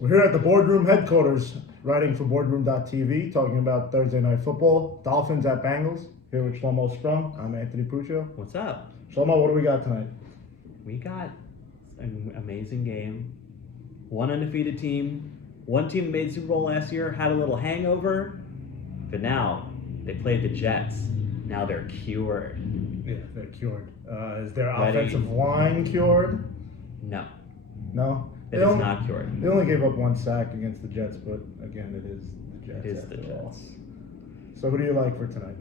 We're here at the Boardroom headquarters, writing for Boardroom.tv, talking about Thursday Night Football. Dolphins at Bengals. Here with Shlomo Sprung. I'm Anthony Puccio. What's up? Shlomo, what do we got tonight? We got an amazing game. One undefeated team. One team made Super Bowl last year, had a little hangover, but now they played the Jets. Now they're cured. Yeah, they're cured. Is their Ready? offensive line cured? No, No? it is not cured. They only gave up one sack against the Jets, but again, it is the Jets. It is the after all. Jets. So who do you like for tonight?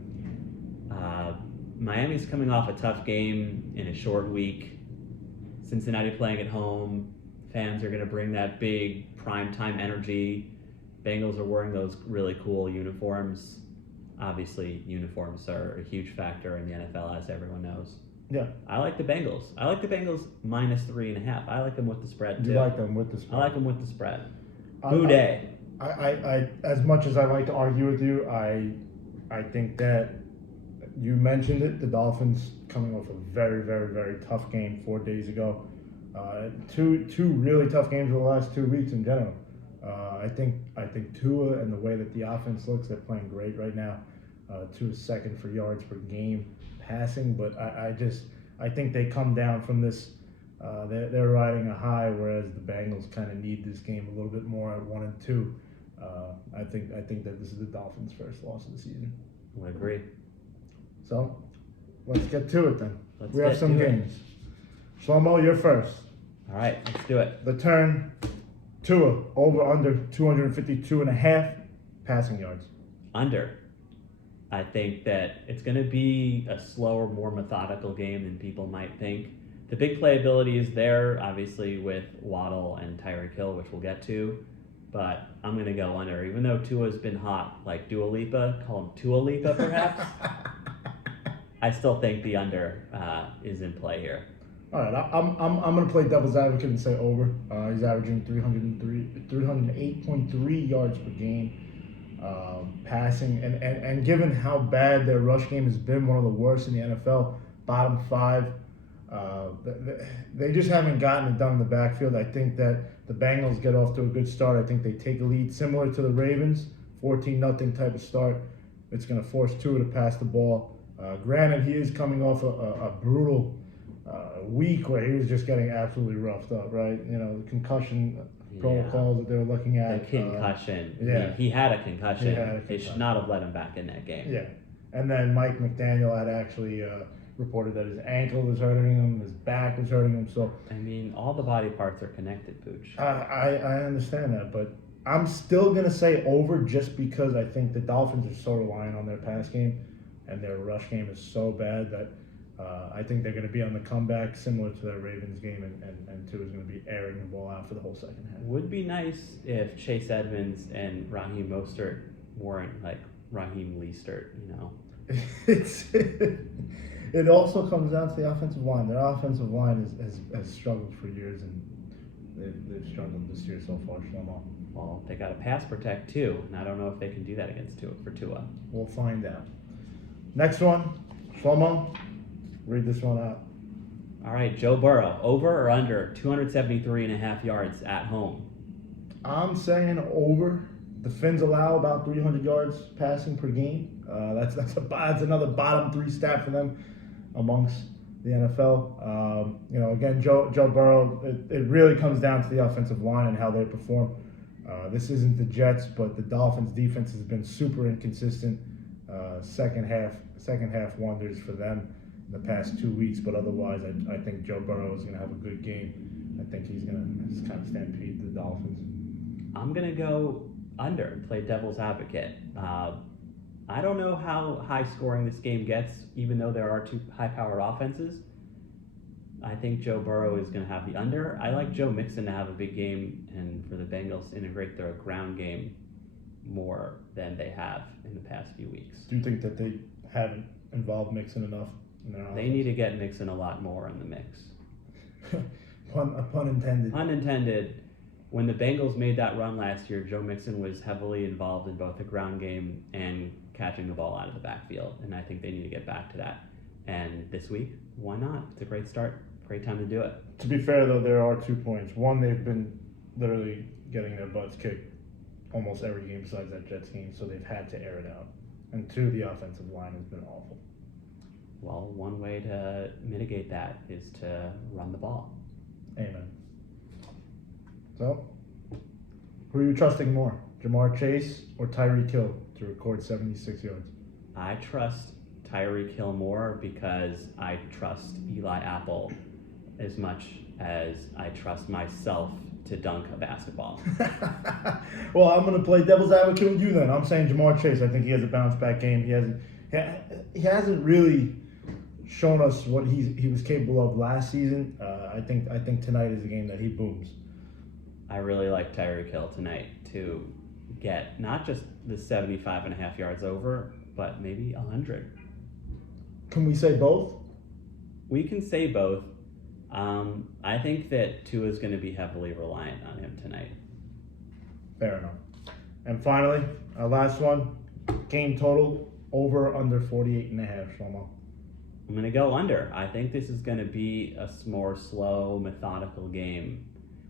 Miami's coming off a tough game in a short week. Cincinnati playing at home. Fans are going to bring that big primetime energy. Bengals are wearing those really cool uniforms. Obviously, uniforms are a huge factor in the NFL, as everyone knows. Yeah. I like the Bengals. I like the Bengals minus 3.5. I like them with the spread, too. You like them with the spread? I like them with the spread. I- Boo day. I as much as I like to argue with you, I think that you mentioned it. The Dolphins coming off a very, very, very tough game 4 days ago. Two really tough games in the last 2 weeks in general. I think Tua and the way that the offense looks, they're playing great right now. Tua's second for yards per game passing, but I think they come down from this. They're riding a high, whereas the Bengals kind of need this game a little bit more at 1-2. I think that this is the Dolphins' first loss of the season. I agree. So let's get to it then. Let's We have get some to it. games. Shlomo, you're first. All right, let's do it. The turn, Tua, over under 252.5 passing yards. Under. I think that it's going to be a slower, more methodical game than people might think. The big playability is there, obviously, with Waddle and Tyreek Hill, which we'll get to. But I'm going to go under. Even though Tua's been hot, like Dua Lipa, call him Tua Lipa perhaps, I still think the under is in play here. All right, I'm going to play devil's advocate and say over. He's averaging 308.3 yards per game. Passing and given how bad their rush game has been, one of the worst in the NFL, bottom five, they just haven't gotten it done in the backfield. I think that the Bengals get off to a good start. I think they take a lead similar to the Ravens, 14-0 type of start. It's going to force Tua to pass the ball. Granted, he is coming off a brutal week where he was just getting absolutely roughed up, right? You know, the concussion protocols that they were looking at. The concussion. Yeah. He had a concussion. He had a They concussion. should not have let him back in that game. Yeah. And then Mike McDaniel had actually reported that his ankle was hurting him, his back was hurting him. So I mean, all the body parts are connected, Pooch. I understand that, but I'm still going to say over just because I think the Dolphins are so reliant on their pass game and their rush game is so bad that I think they're going to be on the comeback similar to their Ravens game, and Tua is going to be airing the ball out for the whole second half. Would be nice if Chase Edmonds and Raheem Mostert weren't like Raheem Leastert, you know? It also comes down to the offensive line. Their offensive line has struggled for years, and they've struggled this year so far, Shlomo. Well, they got to pass protect too, and I don't know if they can do that against Tua. We'll find out. Next one, Shlomo, read this one out. All right, Joe Burrow, over or under 273.5 yards at home? I'm saying over. The Fins allow about 300 yards passing per game. That's another bottom three stat for them amongst the NFL. Again, Joe Burrow, it really comes down to the offensive line and how they perform. This isn't the Jets, but the Dolphins' defense has been super inconsistent. Second half wonders for them in the past 2 weeks, but otherwise, I think Joe Burrow is going to have a good game. I think he's going to just kind of stampede the Dolphins. I'm going to go under and play devil's advocate. I don't know how high scoring this game gets, even though there are two high-powered offenses. I think Joe Burrow is going to have the under. I like Joe Mixon to have a big game and for the Bengals to integrate their ground game more than they have in the past few weeks. Do you think that they haven't involved Mixon enough in their offense? They need to get Mixon a lot more in the mix. Pun intended. Pun intended. When the Bengals made that run last year, Joe Mixon was heavily involved in both the ground game and catching the ball out of the backfield, and I think they need to get back to that. And this week, why not? It's a great start, great time to do it. To be fair, though, there are 2 points. One, they've been literally getting their butts kicked almost every game besides that Jets game, so they've had to air it out. And two, the offensive line has been awful. Well, one way to mitigate that is to run the ball. Amen. So, who are you trusting more, Jamar Chase or Tyreek Hill to record 76 yards? I trust Tyreek Hill more because I trust Eli Apple as much as I trust myself to dunk a basketball. Well, I'm going to play devil's advocate with you then. I'm saying Jamar Chase. I think he has a bounce back game. He hasn't really shown us what he was capable of last season. I think tonight is a game that he booms. I really like Tyreek Hill tonight to get not just the 75.5 yards over, but maybe 100. Can we say both? We can say both. I think that Tua is going to be heavily reliant on him tonight. Fair enough. And finally, our last one, game total over under 48.5, Shlomo. I'm going to go under. I think this is going to be a more slow, methodical game.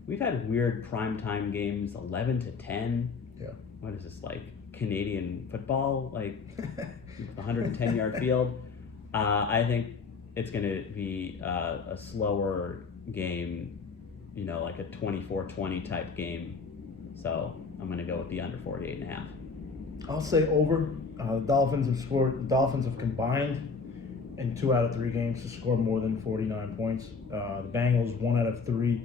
We've had weird primetime games, 11 to 10. Yeah. What is this, like Canadian football? Like 110-yard field? I think it's going to be a slower game, like a 24-20 type game. So I'm going to go with the under 48.5. I'll say over. The Dolphins have combined in 2 out of 3 games to score more than 49 points. The Bengals 1 out of 3.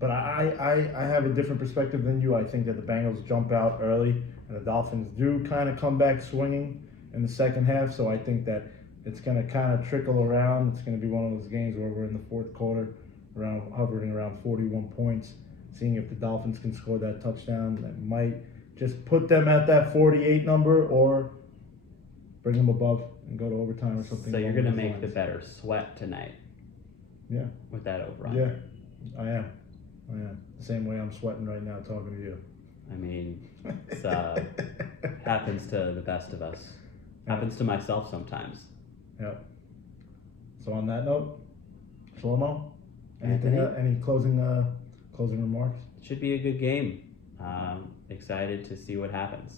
But I have a different perspective than you. I think that the Bengals jump out early and the Dolphins do kind of come back swinging in the second half. So I think that it's going to kind of trickle around. It's going to be one of those games where we're in the fourth quarter, hovering around 41 points, seeing if the Dolphins can score that touchdown that might just put them at that 48 number or bring them above and go to overtime or something. So you're going to make the better sweat tonight. Yeah. With that over. Yeah, I am. The same way I'm sweating right now talking to you. I mean, it's happens to the best of us. Happens to myself sometimes. Yep. So on that note, Shlomo, Anthony? Any closing remarks? Should be a good game. Excited to see what happens.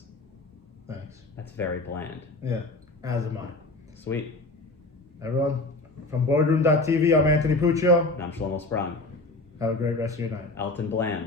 Thanks. That's very bland. Yeah, as am I. Sweet. Everyone, from boardroom.tv, I'm Anthony Puccio. And I'm Shlomo Sprung. Have a great rest of your night. Elton Bland.